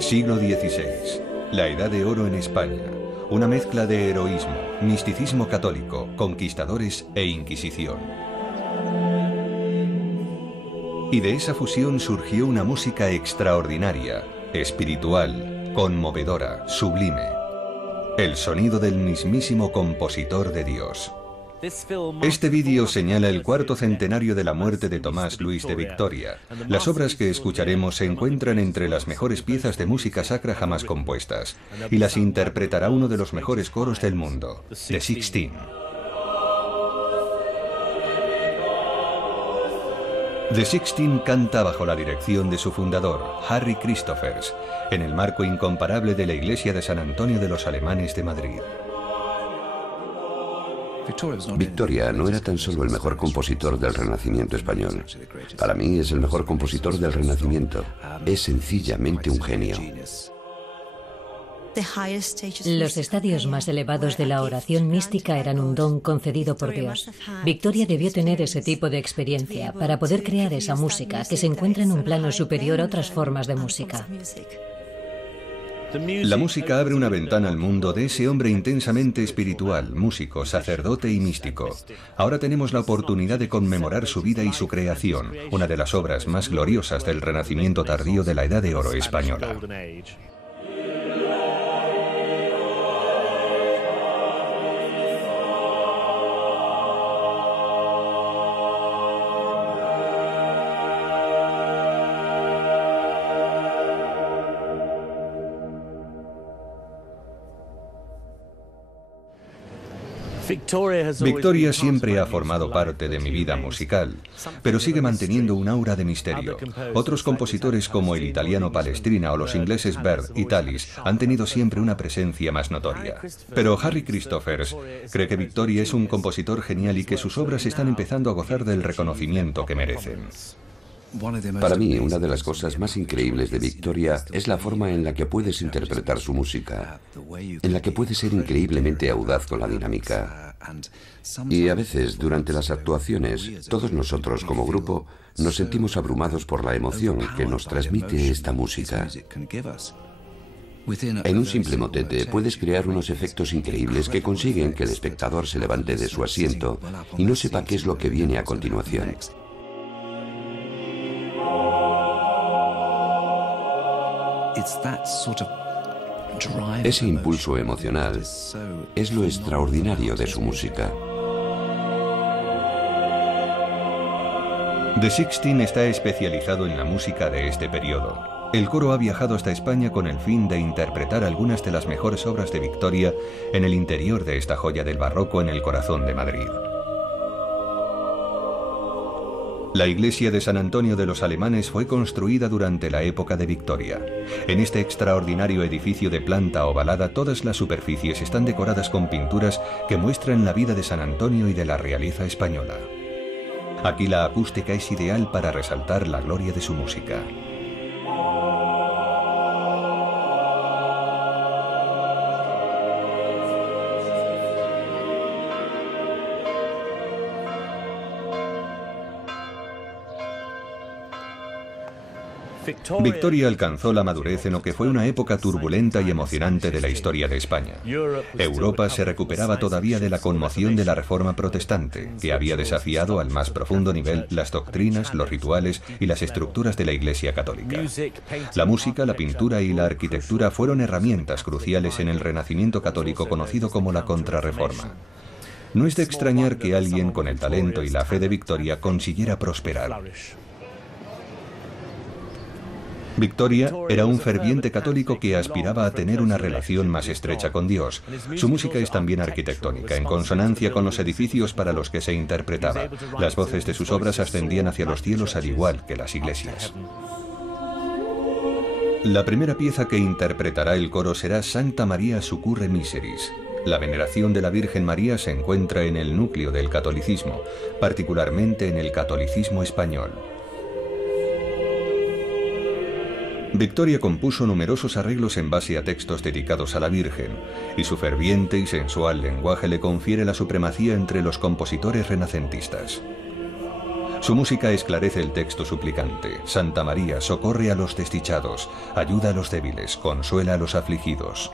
Siglo XVI. La Edad de Oro en España. Una mezcla de heroísmo, misticismo católico, conquistadores e Inquisición. Y de esa fusión surgió una música extraordinaria, espiritual, conmovedora, sublime. El sonido del mismísimo compositor de Dios. Este vídeo señala el cuarto centenario de la muerte de Tomás Luis de Victoria. Las obras que escucharemos se encuentran entre las mejores piezas de música sacra jamás compuestas, y las interpretará uno de los mejores coros del mundo, The Sixteen. The Sixteen canta bajo la dirección de su fundador, Harry Christophers, en el marco incomparable de la iglesia de San Antonio de los Alemanes de Madrid. Victoria no era tan solo el mejor compositor del Renacimiento español. Para mí es el mejor compositor del Renacimiento. Es sencillamente un genio. Los estadios más elevados de la oración mística eran un don concedido por Dios. Victoria debió tener ese tipo de experiencia para poder crear esa música que se encuentra en un plano superior a otras formas de música. La música abre una ventana al mundo de ese hombre intensamente espiritual, músico, sacerdote y místico. Ahora tenemos la oportunidad de conmemorar su vida y su creación, una de las obras más gloriosas del Renacimiento tardío de la Edad de Oro española. Victoria siempre ha formado parte de mi vida musical, pero sigue manteniendo un aura de misterio. Otros compositores como el italiano Palestrina o los ingleses Berg y Tallis han tenido siempre una presencia más notoria. Pero Harry Christophers cree que Victoria es un compositor genial y que sus obras están empezando a gozar del reconocimiento que merecen. Para mí, una de las cosas más increíbles de Victoria es la forma en la que puedes interpretar su música, en la que puedes ser increíblemente audaz con la dinámica. Y a veces, durante las actuaciones, todos nosotros como grupo nos sentimos abrumados por la emoción que nos transmite esta música. En un simple motete puedes crear unos efectos increíbles que consiguen que el espectador se levante de su asiento y no sepa qué es lo que viene a continuación. Ese impulso emocional es lo extraordinario de su música. The Sixteen está especializado en la música de este periodo. El coro ha viajado hasta España con el fin de interpretar algunas de las mejores obras de Victoria en el interior de esta joya del barroco en el corazón de Madrid. La iglesia de San Antonio de los Alemanes fue construida durante la época de Victoria. En este extraordinario edificio de planta ovalada, todas las superficies están decoradas con pinturas que muestran la vida de San Antonio y de la realeza española. Aquí la acústica es ideal para resaltar la gloria de su música. Victoria alcanzó la madurez en lo que fue una época turbulenta y emocionante de la historia de España. Europa se recuperaba todavía de la conmoción de la Reforma protestante, que había desafiado al más profundo nivel las doctrinas, los rituales y las estructuras de la Iglesia católica. La música, la pintura y la arquitectura fueron herramientas cruciales en el Renacimiento católico conocido como la Contrarreforma. No es de extrañar que alguien con el talento y la fe de Victoria consiguiera prosperar. Victoria era un ferviente católico que aspiraba a tener una relación más estrecha con Dios. Su música es también arquitectónica, en consonancia con los edificios para los que se interpretaba. Las voces de sus obras ascendían hacia los cielos al igual que las iglesias. La primera pieza que interpretará el coro será Sancta Maria Succurre Miseris. La veneración de la Virgen María se encuentra en el núcleo del catolicismo, particularmente en el catolicismo español. Victoria compuso numerosos arreglos en base a textos dedicados a la Virgen, y su ferviente y sensual lenguaje le confiere la supremacía entre los compositores renacentistas. Su música esclarece el texto suplicante. Santa María, socorre a los desdichados, ayuda a los débiles, consuela a los afligidos.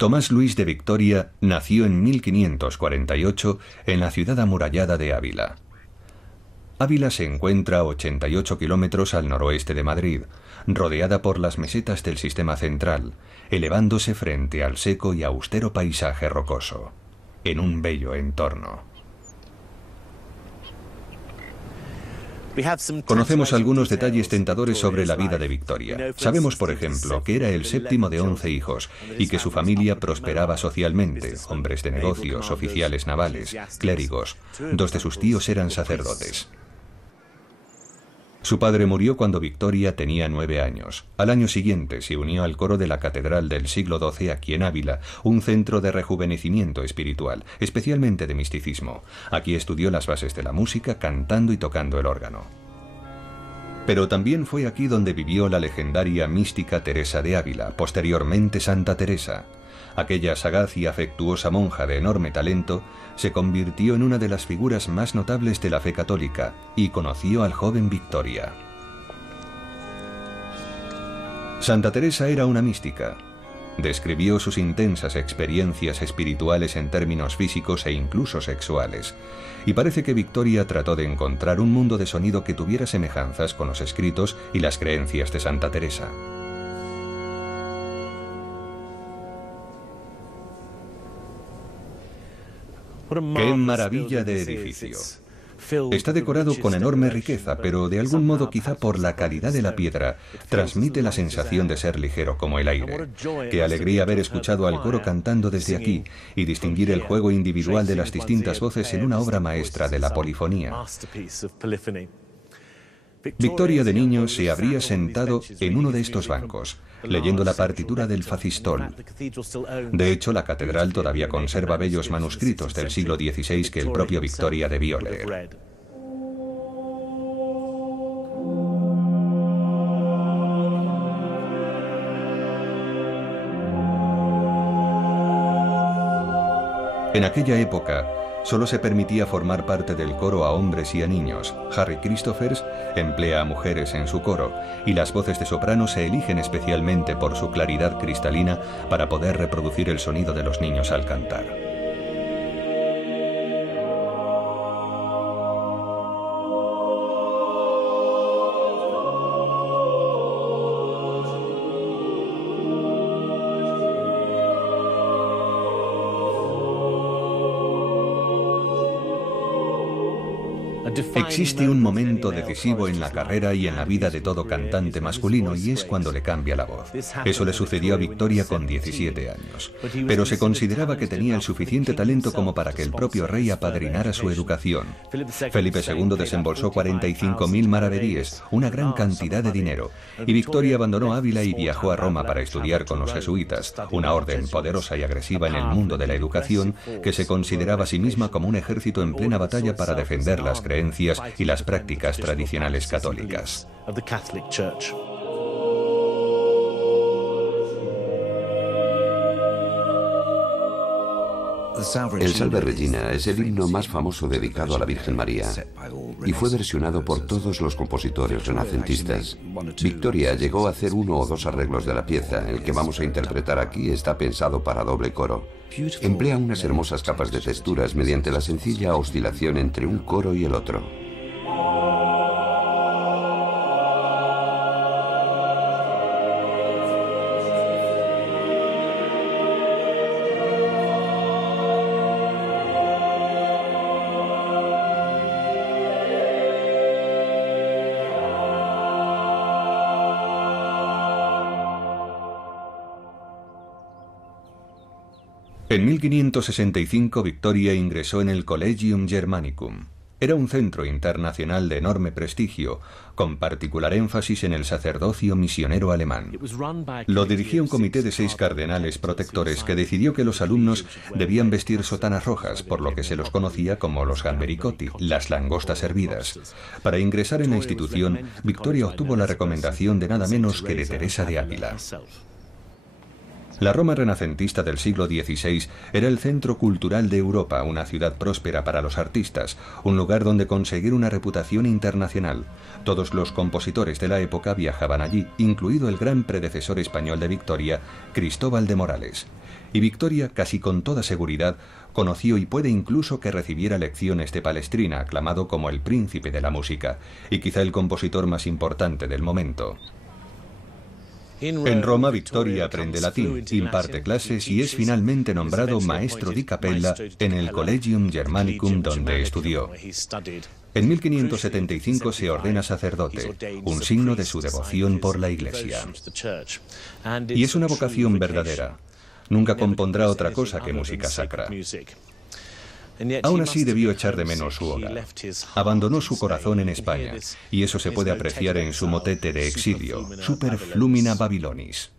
Tomás Luis de Victoria nació en 1548 en la ciudad amurallada de Ávila. Ávila se encuentra a 88 kilómetros al noroeste de Madrid, rodeada por las mesetas del Sistema Central, elevándose frente al seco y austero paisaje rocoso, en un bello entorno. Conocemos algunos detalles tentadores sobre la vida de Victoria. Sabemos, por ejemplo, que era el séptimo de 11 hijos y que su familia prosperaba socialmente, hombres de negocios, oficiales navales, clérigos. 2 de sus tíos eran sacerdotes. Su padre murió cuando Victoria tenía 9 años. Al año siguiente se unió al coro de la Catedral del siglo XII aquí en Ávila, un centro de rejuvenecimiento espiritual, especialmente de misticismo. Aquí estudió las bases de la música, cantando y tocando el órgano. Pero también fue aquí donde vivió la legendaria mística Teresa de Ávila, posteriormente Santa Teresa. Aquella sagaz y afectuosa monja de enorme talento se convirtió en una de las figuras más notables de la fe católica y conoció al joven Victoria. Santa Teresa era una mística. Describió sus intensas experiencias espirituales en términos físicos e incluso sexuales, y parece que Victoria trató de encontrar un mundo de sonido que tuviera semejanzas con los escritos y las creencias de Santa Teresa. ¡Qué maravilla de edificio! Está decorado con enorme riqueza, pero de algún modo, quizá por la calidad de la piedra, transmite la sensación de ser ligero como el aire. Qué alegría haber escuchado al coro cantando desde aquí y distinguir el juego individual de las distintas voces en una obra maestra de la polifonía. Victoria de niño se habría sentado en uno de estos bancos, leyendo la partitura del Facistol. De hecho, la catedral todavía conserva bellos manuscritos del siglo XVI que el propio Victoria debió leer. En aquella época, solo se permitía formar parte del coro a hombres y a niños. Harry Christophers emplea a mujeres en su coro, y las voces de soprano se eligen especialmente por su claridad cristalina para poder reproducir el sonido de los niños al cantar. Existe un momento decisivo en la carrera y en la vida de todo cantante masculino, y es cuando le cambia la voz. Eso le sucedió a Victoria con 17 años. Pero se consideraba que tenía el suficiente talento como para que el propio rey apadrinara su educación. Felipe II desembolsó 45.000 maravedíes, una gran cantidad de dinero, y Victoria abandonó Ávila y viajó a Roma para estudiar con los jesuitas, una orden poderosa y agresiva en el mundo de la educación que se consideraba a sí misma como un ejército en plena batalla para defender las creencias y las prácticas tradicionales católicas. El Salve Regina es el himno más famoso dedicado a la Virgen María y fue versionado por todos los compositores renacentistas. Victoria llegó a hacer uno o dos arreglos de la pieza. El que vamos a interpretar aquí está pensado para doble coro. Emplea unas hermosas capas de texturas mediante la sencilla oscilación entre un coro y el otro. En 1565 Victoria ingresó en el Collegium Germanicum. Era un centro internacional de enorme prestigio, con particular énfasis en el sacerdocio misionero alemán. Lo dirigía un comité de 6 cardenales protectores que decidió que los alumnos debían vestir sotanas rojas, por lo que se los conocía como los gambericotti, las langostas hervidas. Para ingresar en la institución, Victoria obtuvo la recomendación de nada menos que de Teresa de Ávila. La Roma renacentista del siglo XVI era el centro cultural de Europa, una ciudad próspera para los artistas, un lugar donde conseguir una reputación internacional. Todos los compositores de la época viajaban allí, incluido el gran predecesor español de Victoria, Cristóbal de Morales. Y Victoria, casi con toda seguridad, conoció y puede incluso que recibiera lecciones de Palestrina, aclamado como el príncipe de la música, y quizá el compositor más importante del momento. En Roma, Victoria aprende latín, imparte clases y es finalmente nombrado maestro di capella en el Collegium Germanicum, donde estudió. En 1575 se ordena sacerdote, un signo de su devoción por la Iglesia. Y es una vocación verdadera. Nunca compondrá otra cosa que música sacra. Aún así debió echar de menos su hogar. Abandonó su corazón en España, y eso se puede apreciar en su motete de exilio, Super Flumina Babylonis.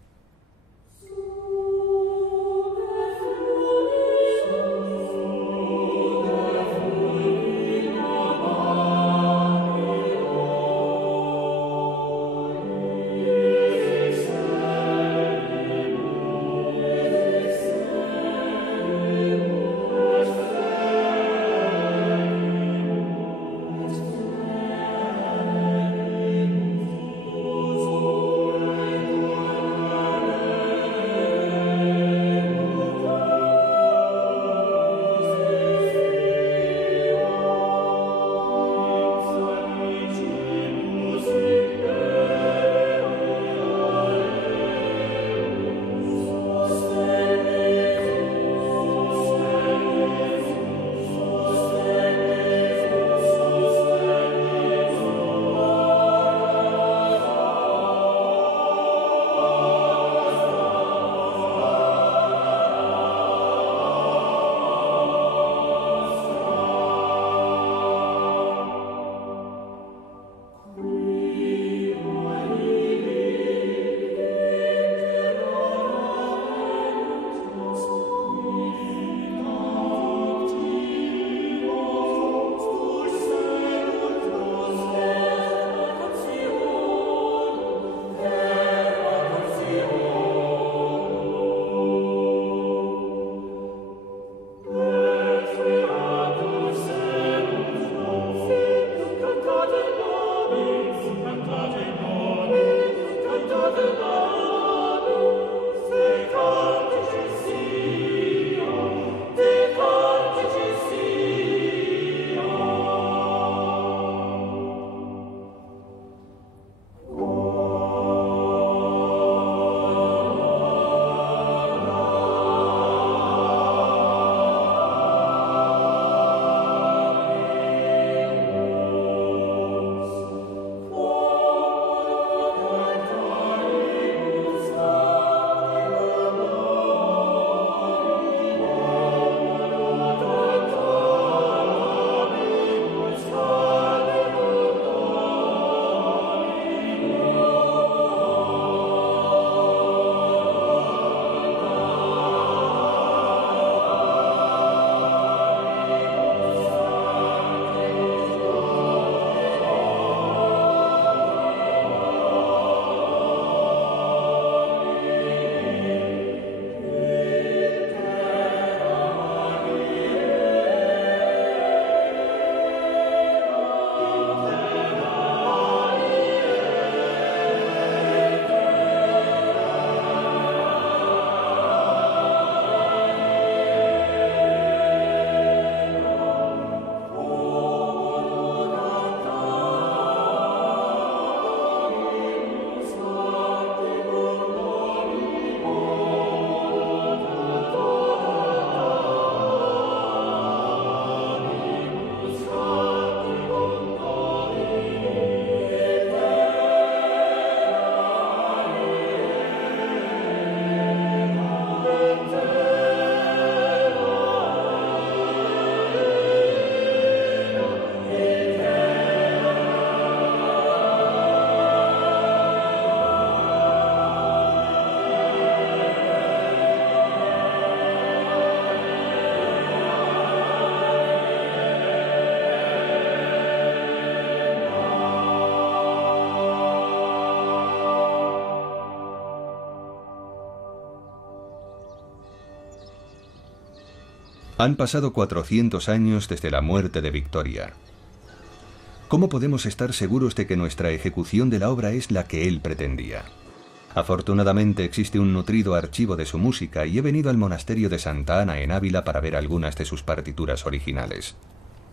Han pasado 400 años desde la muerte de Victoria. ¿Cómo podemos estar seguros de que nuestra ejecución de la obra es la que él pretendía? Afortunadamente existe un nutrido archivo de su música y he venido al monasterio de Santa Ana en Ávila para ver algunas de sus partituras originales.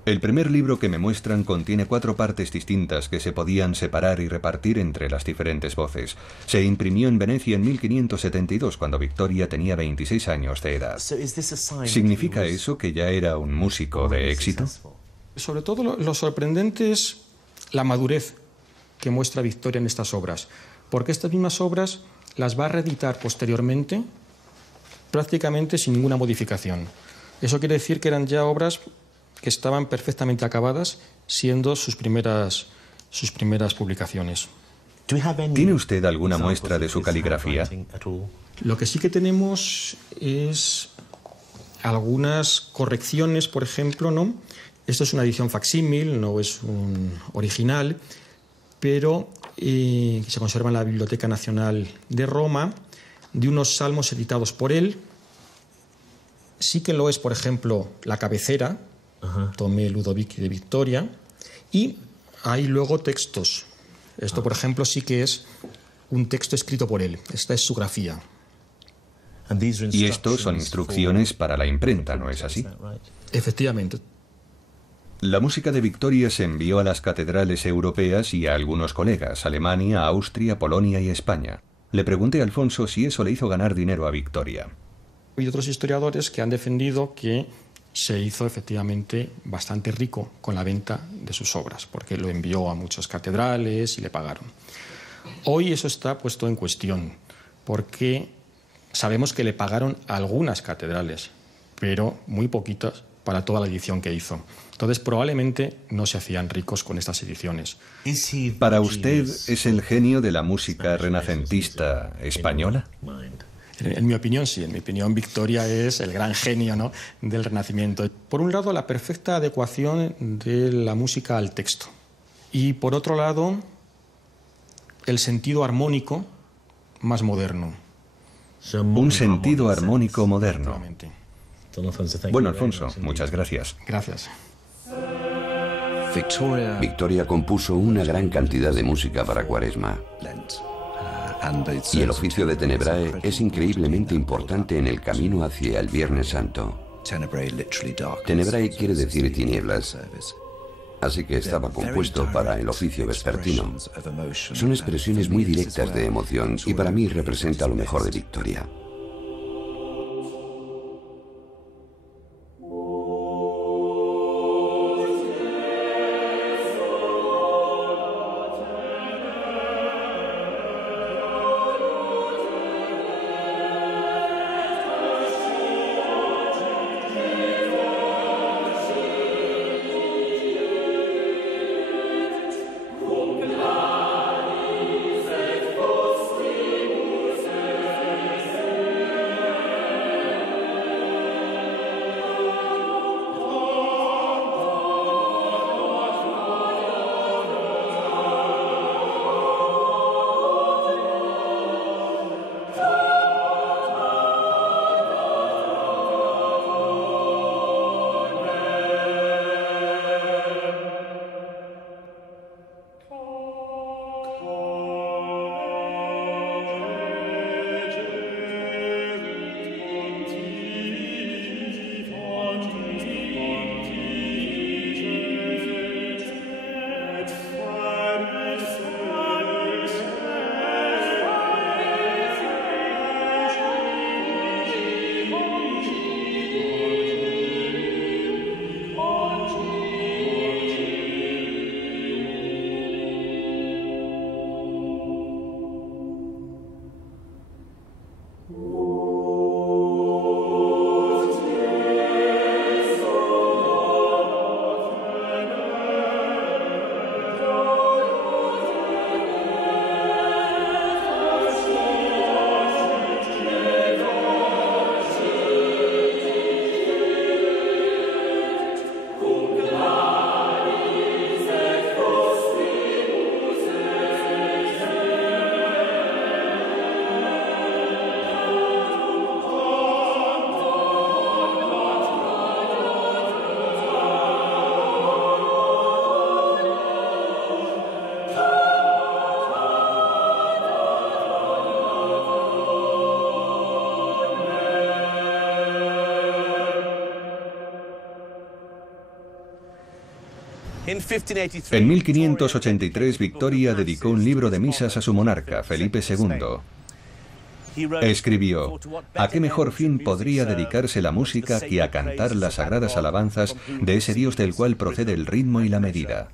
El primer libro que me muestran contiene 4 partes distintas que se podían separar y repartir entre las diferentes voces. Se imprimió en Venecia en 1572, cuando Victoria tenía 26 años de edad. ¿Significa eso que ya era un músico de éxito? Sobre todo lo sorprendente es la madurez que muestra Victoria en estas obras, porque estas mismas obras las va a reeditar posteriormente prácticamente sin ninguna modificación. Eso quiere decir que eran ya obras que estaban perfectamente acabadas, siendo sus primeras publicaciones. ¿Tiene usted alguna muestra de su caligrafía? Lo que sí que tenemos es algunas correcciones, por ejemplo, ¿no? Esto es una edición facsímil, no es un original, pero que se conserva en la Biblioteca Nacional de Roma, de unos salmos editados por él. Sí que lo es, por ejemplo, la cabecera, Tomé Ludovic de Victoria, y hay luego textos. Esto, por ejemplo, sí que es un texto escrito por él. Esta es su grafía. Y estos son instrucciones para la imprenta, ¿no es así? Efectivamente. La música de Victoria se envió a las catedrales europeas y a algunos colegas, Alemania, Austria, Polonia y España. Le pregunté a Alfonso si eso le hizo ganar dinero a Victoria. Hay otros historiadores que han defendido que se hizo efectivamente bastante rico con la venta de sus obras, porque lo envió a muchas catedrales y le pagaron. Hoy eso está puesto en cuestión, porque sabemos que le pagaron a algunas catedrales, pero muy poquitas para toda la edición que hizo. Entonces, probablemente no se hacían ricos con estas ediciones. ¿Para usted es el genio de la música renacentista española? En mi opinión, sí. En mi opinión, Victoria es el gran genio, ¿no?, del Renacimiento. Por un lado, la perfecta adecuación de la música al texto. Y por otro lado, el sentido armónico más moderno. Un sentido armónico moderno. Bueno, Alfonso, muchas gracias. Gracias. Victoria compuso una gran cantidad de música para Cuaresma. Y el oficio de Tenebrae es increíblemente importante en el camino hacia el Viernes Santo. Tenebrae quiere decir tinieblas, así que estaba compuesto para el oficio vespertino. Son expresiones muy directas de emoción y para mí representa lo mejor de Victoria. En 1583, Victoria dedicó un libro de misas a su monarca, Felipe II. Escribió: ¿a qué mejor fin podría dedicarse la música que a cantar las sagradas alabanzas de ese Dios del cual procede el ritmo y la medida?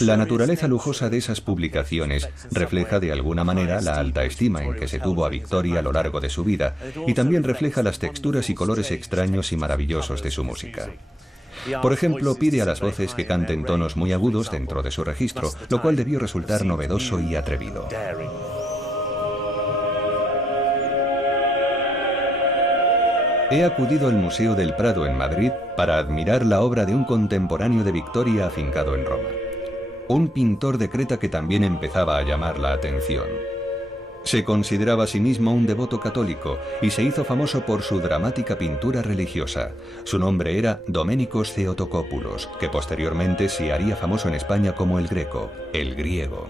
La naturaleza lujosa de esas publicaciones refleja de alguna manera la alta estima en que se tuvo a Victoria a lo largo de su vida, y también refleja las texturas y colores extraños y maravillosos de su música. Por ejemplo, pide a las voces que canten tonos muy agudos dentro de su registro, lo cual debió resultar novedoso y atrevido. He acudido al Museo del Prado en Madrid para admirar la obra de un contemporáneo de Victoria afincado en Roma. Un pintor de Creta que también empezaba a llamar la atención. Se consideraba a sí mismo un devoto católico y se hizo famoso por su dramática pintura religiosa. Su nombre era Doménicos Theotokopoulos, que posteriormente se haría famoso en España como el Greco, el griego.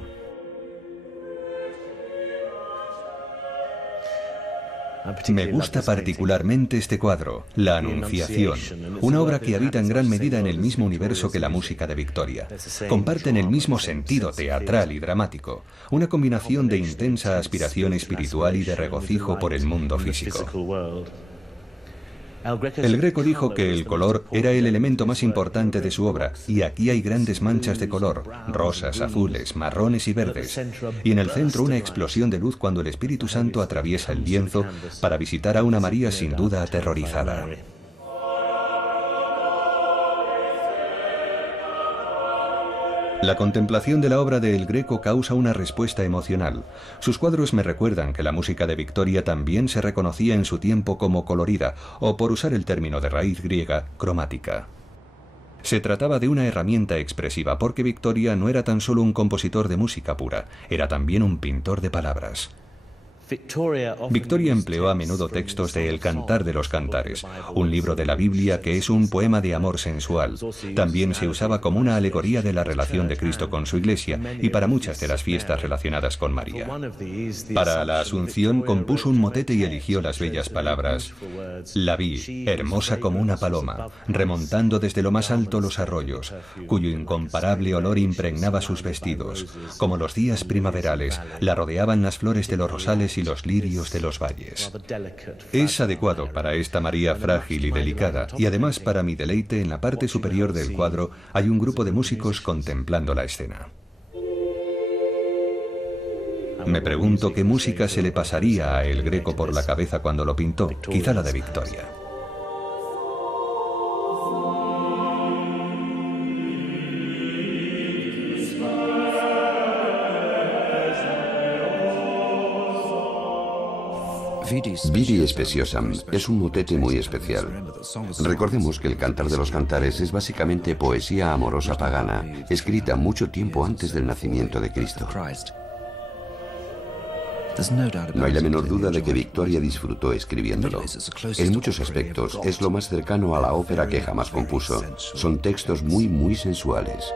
Me gusta particularmente este cuadro, La Anunciación, una obra que habita en gran medida en el mismo universo que la música de Victoria. Comparten el mismo sentido teatral y dramático, una combinación de intensa aspiración espiritual y de regocijo por el mundo físico. El Greco dijo que el color era el elemento más importante de su obra, y aquí hay grandes manchas de color, rosas, azules, marrones y verdes, y en el centro una explosión de luz cuando el Espíritu Santo atraviesa el lienzo para visitar a una María sin duda aterrorizada. La contemplación de la obra de El Greco causa una respuesta emocional. Sus cuadros me recuerdan que la música de Victoria también se reconocía en su tiempo como colorida, o por usar el término de raíz griega, cromática. Se trataba de una herramienta expresiva porque Victoria no era tan solo un compositor de música pura, era también un pintor de palabras. Victoria empleó a menudo textos de El Cantar de los Cantares, un libro de la Biblia que es un poema de amor sensual. También se usaba como una alegoría de la relación de Cristo con su Iglesia y para muchas de las fiestas relacionadas con María. Para la Asunción compuso un motete y eligió las bellas palabras: la vi, hermosa como una paloma, remontando desde lo más alto los arroyos, cuyo incomparable olor impregnaba sus vestidos. Como los días primaverales, la rodeaban las flores de los rosales y los lirios de los valles. Es adecuado para esta María frágil y delicada, y además para mi deleite en la parte superior del cuadro hay un grupo de músicos contemplando la escena. Me pregunto qué música se le pasaría a El Greco por la cabeza cuando lo pintó, quizá la de Victoria. Vidi Speciosam es un motete muy especial. Recordemos que el Cantar de los Cantares es básicamente poesía amorosa pagana, escrita mucho tiempo antes del nacimiento de Cristo. No hay la menor duda de que Victoria disfrutó escribiéndolo. En muchos aspectos es lo más cercano a la ópera que jamás compuso. Son textos muy sensuales.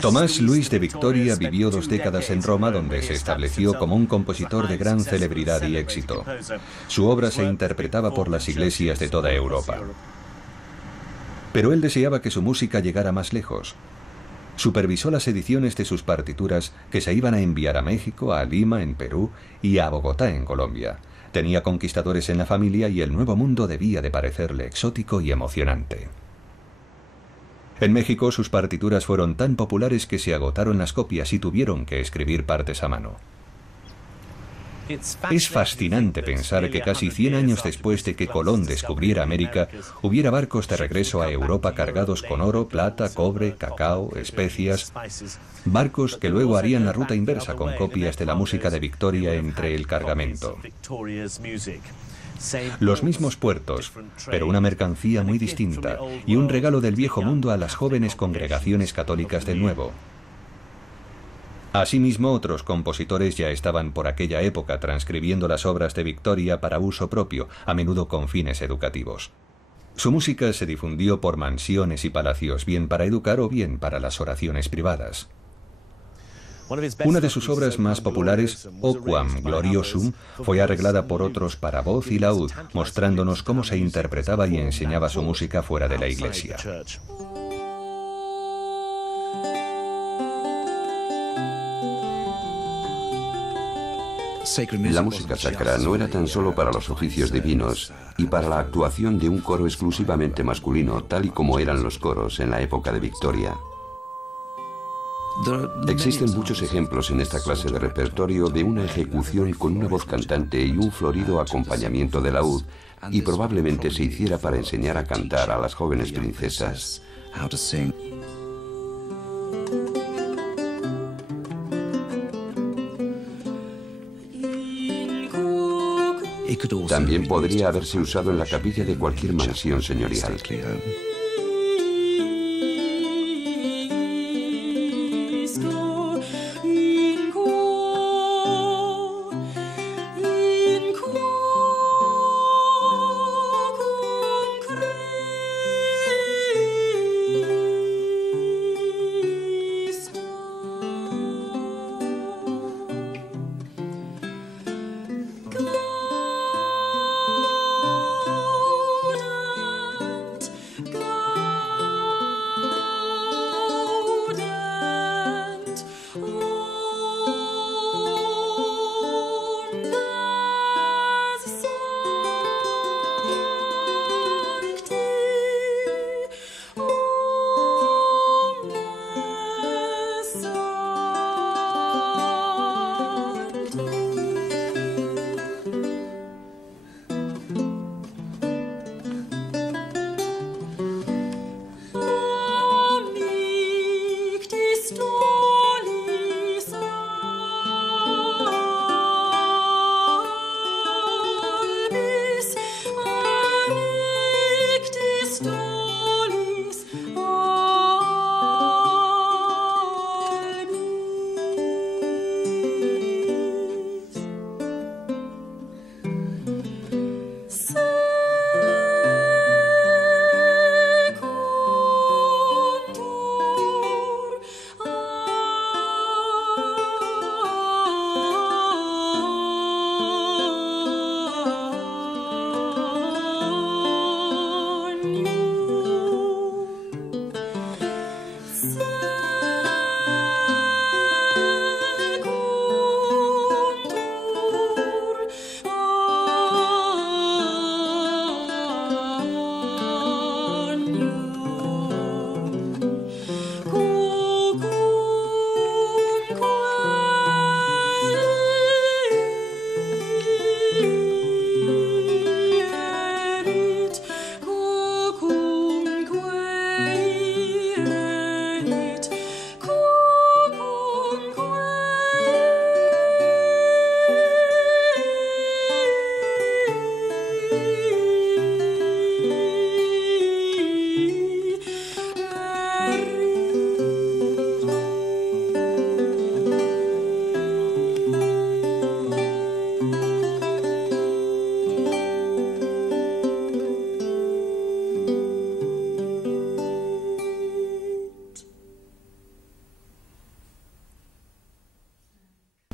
Tomás Luis de Victoria vivió 2 décadas en Roma, donde se estableció como un compositor de gran celebridad y éxito. Su obra se interpretaba por las iglesias de toda Europa. Pero él deseaba que su música llegara más lejos. Supervisó las ediciones de sus partituras que se iban a enviar a México, a Lima, en Perú, y a Bogotá, en Colombia. Tenía conquistadores en la familia y el Nuevo Mundo debía de parecerle exótico y emocionante. En México sus partituras fueron tan populares que se agotaron las copias y tuvieron que escribir partes a mano. Es fascinante pensar que casi 100 años después de que Colón descubriera América, hubiera barcos de regreso a Europa cargados con oro, plata, cobre, cacao, especias, barcos que luego harían la ruta inversa con copias de la música de Victoria entre el cargamento. Los mismos puertos, pero una mercancía muy distinta y un regalo del viejo mundo a las jóvenes congregaciones católicas del Nuevo. Asimismo, otros compositores ya estaban por aquella época transcribiendo las obras de Victoria para uso propio, a menudo con fines educativos. Su música se difundió por mansiones y palacios, bien para educar o bien para las oraciones privadas. Una de sus obras más populares, O Quam Gloriosum, fue arreglada por otros para voz y laúd, mostrándonos cómo se interpretaba y enseñaba su música fuera de la iglesia. La música sacra no era tan solo para los oficios divinos y para la actuación de un coro exclusivamente masculino, tal y como eran los coros en la época de Victoria. Existen muchos ejemplos en esta clase de repertorio de una ejecución con una voz cantante y un florido acompañamiento de laúd, y probablemente se hiciera para enseñar a cantar a las jóvenes princesas. También podría haberse usado en la capilla de cualquier mansión señorial. Go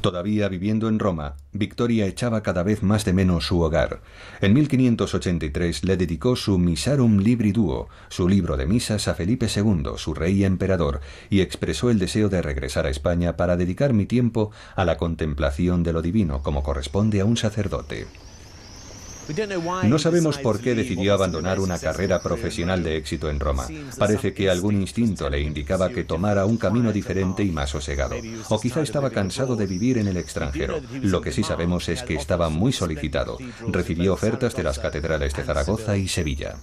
Todavía viviendo en Roma, Victoria echaba cada vez más de menos su hogar. En 1583 le dedicó su Missarum Libri Duo, su libro de misas, a Felipe II, su rey y emperador, y expresó el deseo de regresar a España para dedicar mi tiempo a la contemplación de lo divino, como corresponde a un sacerdote. No sabemos por qué decidió abandonar una carrera profesional de éxito en Roma. Parece que algún instinto le indicaba que tomara un camino diferente y más sosegado. O quizá estaba cansado de vivir en el extranjero. Lo que sí sabemos es que estaba muy solicitado. Recibió ofertas de las catedrales de Zaragoza y Sevilla.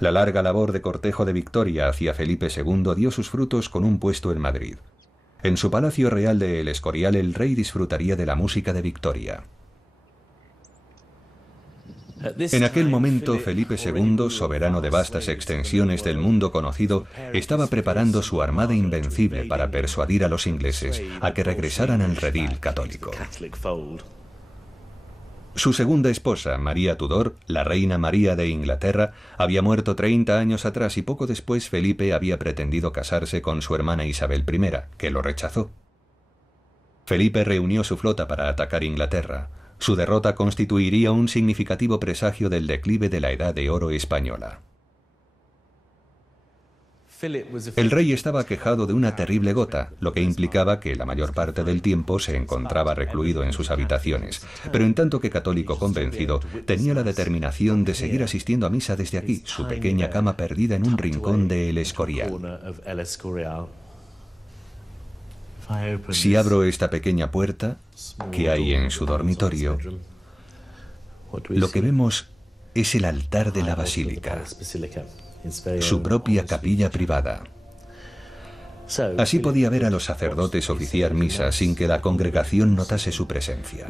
La larga labor de cortejo de Victoria hacia Felipe II dio sus frutos con un puesto en Madrid. En su palacio real de El Escorial, el rey disfrutaría de la música de Victoria. En aquel momento, Felipe II, soberano de vastas extensiones del mundo conocido, estaba preparando su armada invencible para persuadir a los ingleses a que regresaran al redil católico. Su segunda esposa, María Tudor, la reina María de Inglaterra, había muerto 30 años atrás y poco después Felipe había pretendido casarse con su hermana Isabel I, que lo rechazó. Felipe reunió su flota para atacar Inglaterra. Su derrota constituiría un significativo presagio del declive de la Edad de Oro española. El rey estaba aquejado de una terrible gota, lo que implicaba que la mayor parte del tiempo se encontraba recluido en sus habitaciones, pero en tanto que católico convencido, tenía la determinación de seguir asistiendo a misa desde aquí, su pequeña cama perdida en un rincón de El Escorial. Si abro esta pequeña puerta que hay en su dormitorio, lo que vemos es el altar de la basílica, su propia capilla privada. Así podía ver a los sacerdotes oficiar misa sin que la congregación notase su presencia.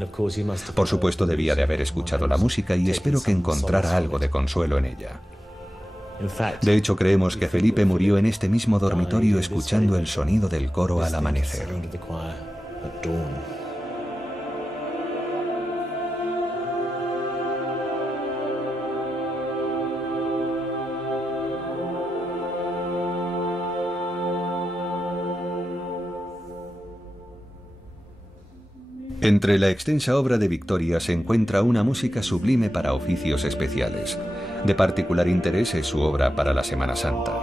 Por supuesto, debía de haber escuchado la música y espero que encontrara algo de consuelo en ella. De hecho, creemos que Felipe murió en este mismo dormitorio escuchando el sonido del coro al amanecer. Entre la extensa obra de Victoria se encuentra una música sublime para oficios especiales. De particular interés es su obra para la Semana Santa.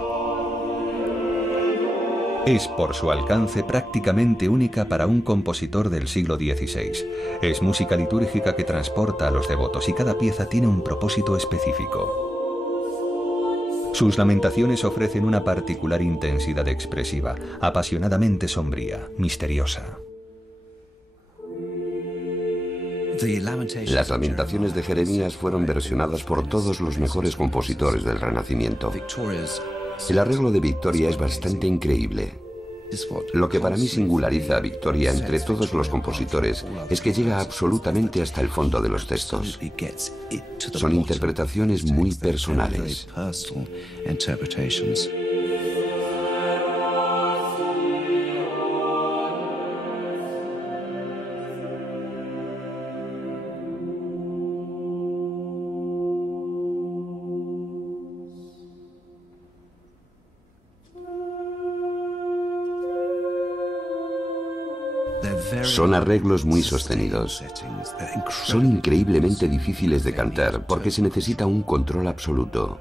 Es, por su alcance, prácticamente única para un compositor del siglo XVI. Es música litúrgica que transporta a los devotos y cada pieza tiene un propósito específico. Sus lamentaciones ofrecen una particular intensidad expresiva, apasionadamente sombría, misteriosa. Las lamentaciones de Jeremías fueron versionadas por todos los mejores compositores del Renacimiento. El arreglo de Victoria es bastante increíble. Lo que para mí singulariza a Victoria entre todos los compositores es que llega absolutamente hasta el fondo de los textos. Son interpretaciones muy personales. Son arreglos muy sostenidos. Son increíblemente difíciles de cantar porque se necesita un control absoluto.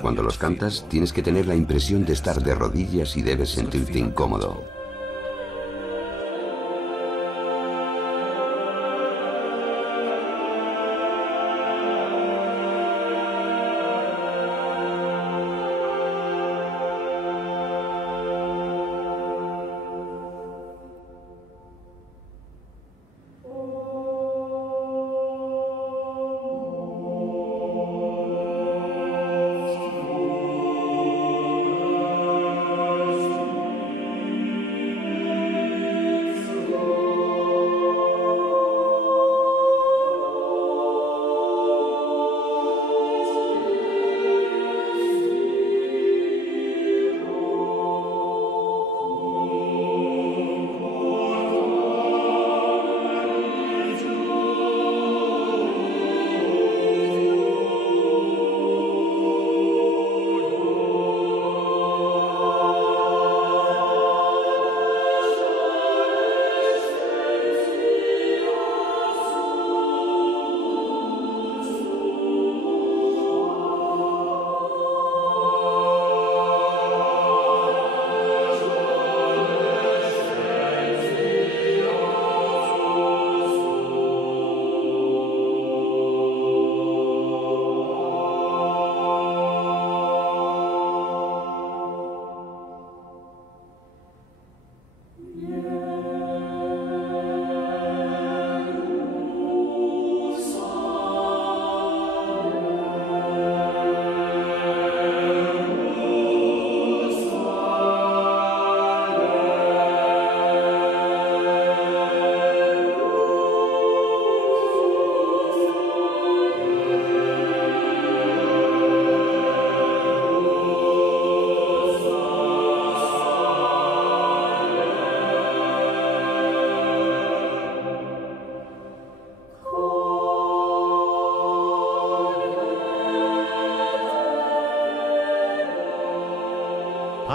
Cuando los cantas, tienes que tener la impresión de estar de rodillas y debes sentirte incómodo.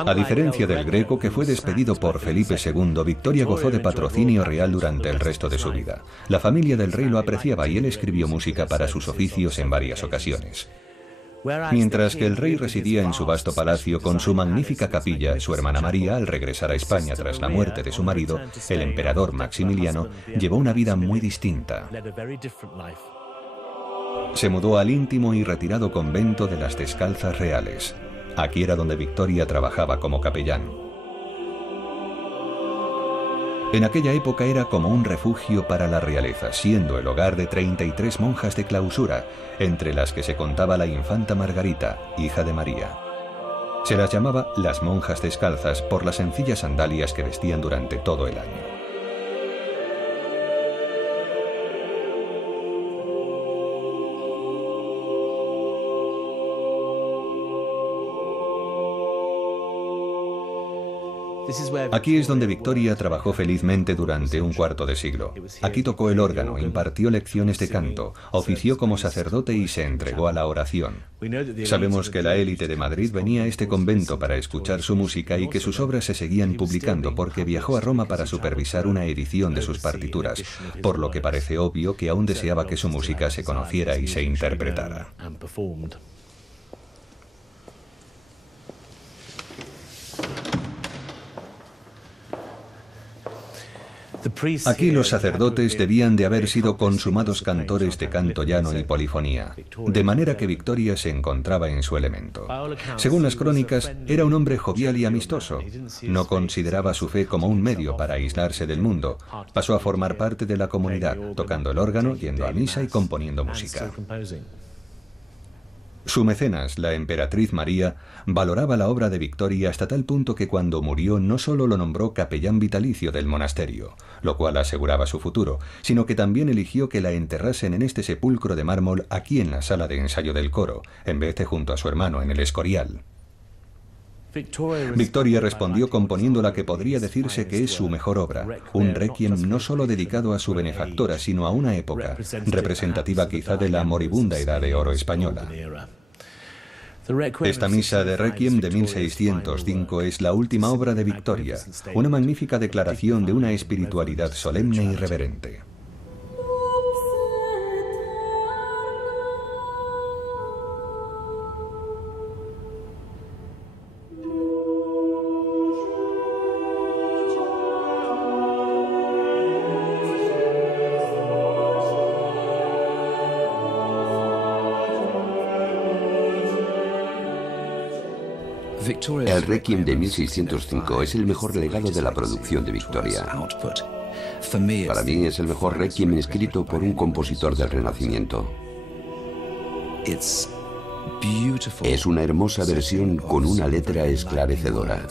A diferencia del Greco, que fue despedido por Felipe II, Victoria gozó de patrocinio real durante el resto de su vida. La familia del rey lo apreciaba y él escribió música para sus oficios en varias ocasiones. Mientras que el rey residía en su vasto palacio con su magnífica capilla, su hermana María, al regresar a España tras la muerte de su marido, el emperador Maximiliano, llevó una vida muy distinta. Se mudó al íntimo y retirado convento de las Descalzas Reales. Aquí era donde Victoria trabajaba como capellán. En aquella época era como un refugio para la realeza, siendo el hogar de 33 monjas de clausura, entre las que se contaba la infanta Margarita, hija de María. Se las llamaba las monjas descalzas por las sencillas sandalias que vestían durante todo el año. Aquí es donde Victoria trabajó felizmente durante un cuarto de siglo. Aquí tocó el órgano, impartió lecciones de canto, ofició como sacerdote y se entregó a la oración. Sabemos que la élite de Madrid venía a este convento para escuchar su música y que sus obras se seguían publicando porque viajó a Roma para supervisar una edición de sus partituras, por lo que parece obvio que aún deseaba que su música se conociera y se interpretara. Aquí los sacerdotes debían de haber sido consumados cantores de canto llano y polifonía, de manera que Victoria se encontraba en su elemento. Según las crónicas, era un hombre jovial y amistoso. No consideraba su fe como un medio para aislarse del mundo. Pasó a formar parte de la comunidad, tocando el órgano, yendo a misa y componiendo música. Su mecenas, la emperatriz María, valoraba la obra de Victoria hasta tal punto que cuando murió no solo lo nombró capellán vitalicio del monasterio, lo cual aseguraba su futuro, sino que también eligió que la enterrasen en este sepulcro de mármol aquí en la sala de ensayo del coro, en vez de junto a su hermano en el Escorial. Victoria respondió componiendo la que podría decirse que es su mejor obra, un requiem no solo dedicado a su benefactora, sino a una época, representativa quizá de la moribunda Edad de Oro española. Esta misa de requiem de 1605 es la última obra de Victoria, una magnífica declaración de una espiritualidad solemne y reverente. El Requiem de 1605 es el mejor legado de la producción de Victoria. Para mí es el mejor Requiem escrito por un compositor del Renacimiento. Es una hermosa versión con una letra esclarecedora.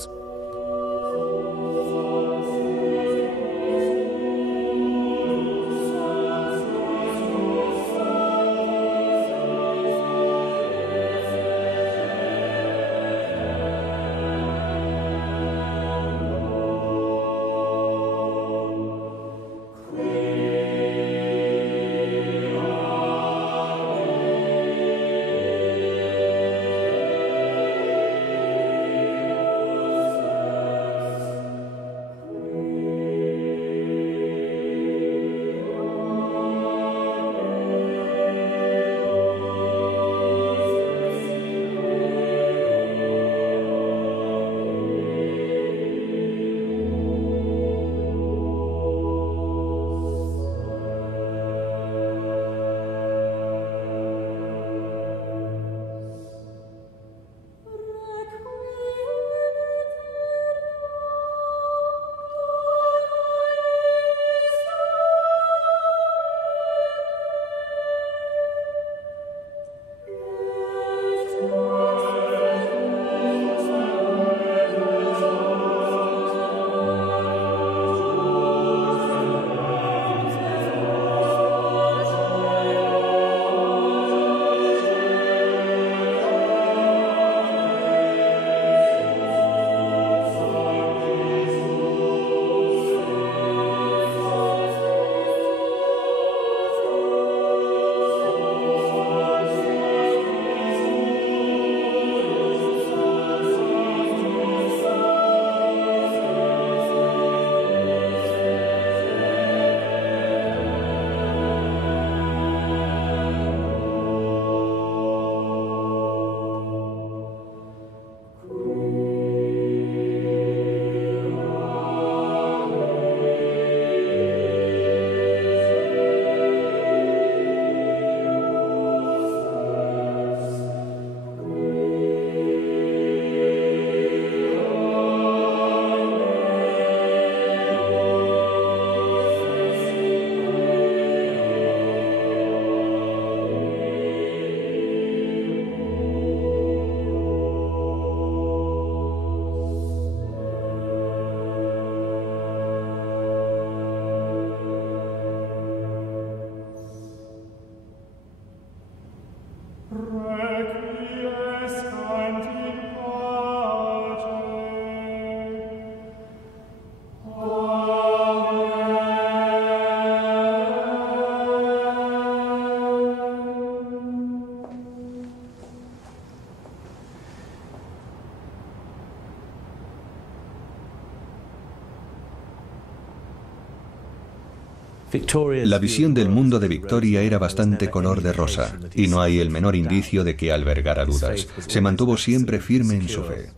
La visión del mundo de Victoria era bastante color de rosa, y no hay el menor indicio de que albergara dudas. Se mantuvo siempre firme en su fe.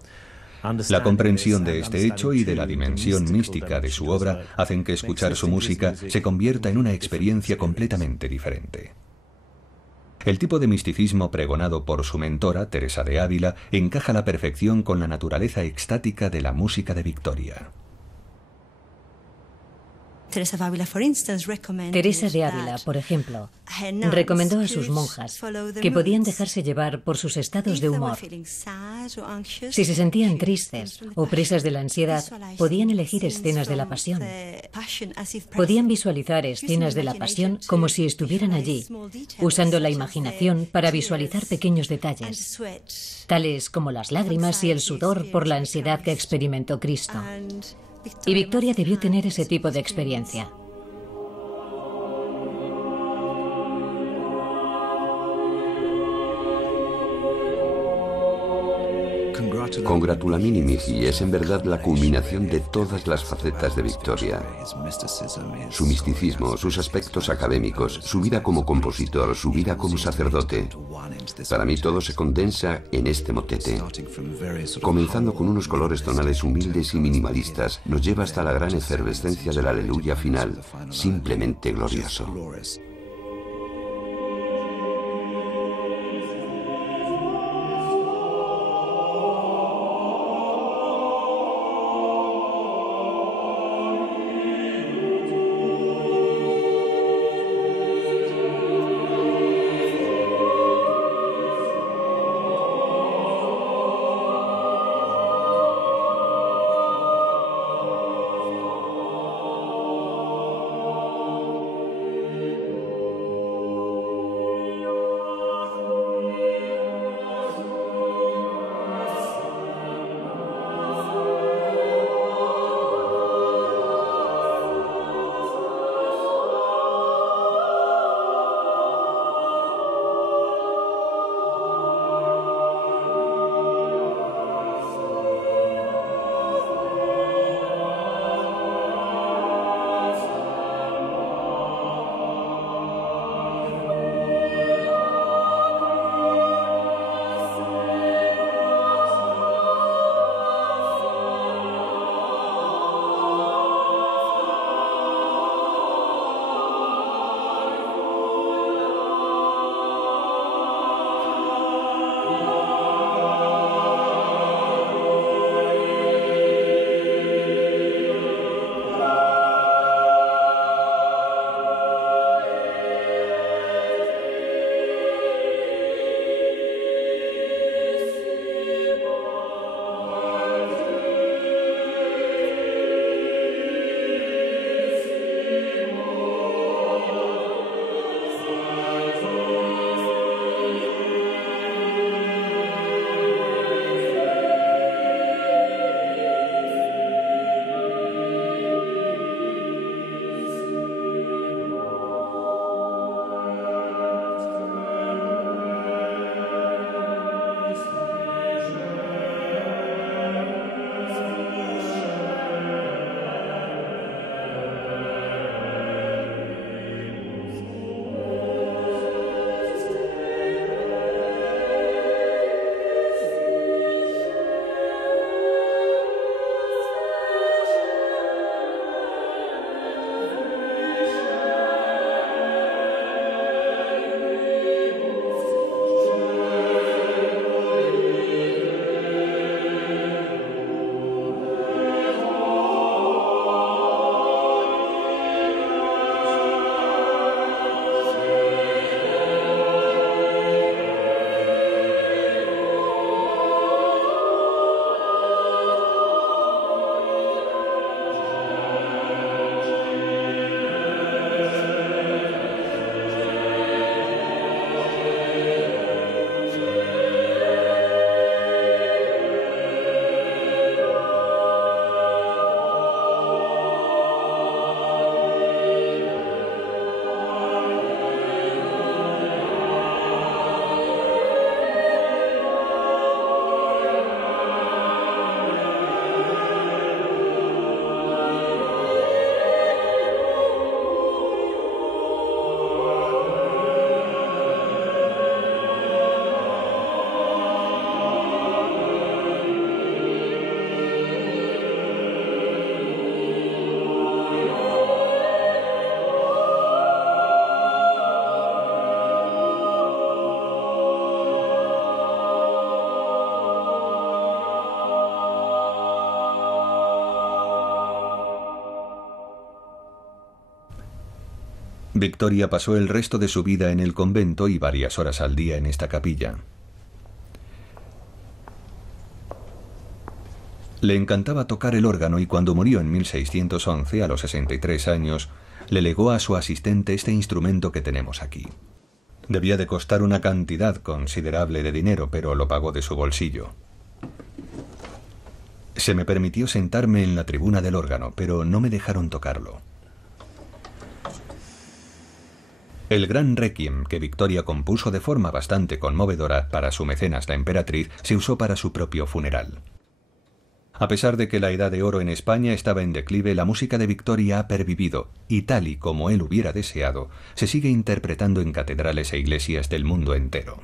La comprensión de este hecho y de la dimensión mística de su obra hacen que escuchar su música se convierta en una experiencia completamente diferente. El tipo de misticismo pregonado por su mentora, Teresa de Ávila, encaja a la perfección con la naturaleza extática de la música de Victoria. Teresa de Ávila, por ejemplo, recomendó a sus monjas que podían dejarse llevar por sus estados de humor. Si se sentían tristes o presas de la ansiedad, podían elegir escenas de la pasión. Podían visualizar escenas de la pasión como si estuvieran allí, usando la imaginación para visualizar pequeños detalles, tales como las lágrimas y el sudor por la ansiedad que experimentó Cristo. Y Victoria debió tener ese tipo de experiencia. Congratulazioni Mihi es en verdad la culminación de todas las facetas de Victoria. Su misticismo, sus aspectos académicos, su vida como compositor, su vida como sacerdote. Para mí todo se condensa en este motete. Comenzando con unos colores tonales humildes y minimalistas, nos lleva hasta la gran efervescencia del aleluya final, simplemente glorioso. Victoria pasó el resto de su vida en el convento y varias horas al día en esta capilla. Le encantaba tocar el órgano y cuando murió en 1611, a los 63 años, le legó a su asistente este instrumento que tenemos aquí. Debía de costar una cantidad considerable de dinero, pero lo pagó de su bolsillo. Se me permitió sentarme en la tribuna del órgano, pero no me dejaron tocarlo. El gran requiem que Victoria compuso de forma bastante conmovedora para su mecenas la emperatriz se usó para su propio funeral. A pesar de que la Edad de Oro en España estaba en declive, la música de Victoria ha pervivido y tal y como él hubiera deseado, se sigue interpretando en catedrales e iglesias del mundo entero.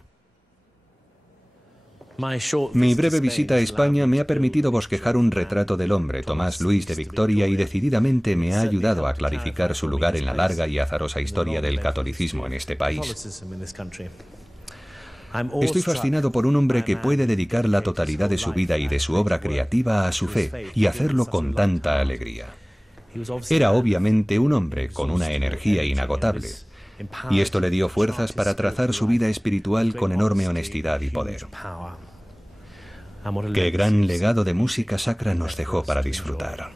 Mi breve visita a España me ha permitido bosquejar un retrato del hombre, Tomás Luis de Victoria, y decididamente me ha ayudado a clarificar su lugar en la larga y azarosa historia del catolicismo en este país. Estoy fascinado por un hombre que puede dedicar la totalidad de su vida y de su obra creativa a su fe y hacerlo con tanta alegría. Era obviamente un hombre con una energía inagotable, y esto le dio fuerzas para trazar su vida espiritual con enorme honestidad y poder. Qué gran legado de música sacra nos dejó para disfrutar.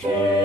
Yeah.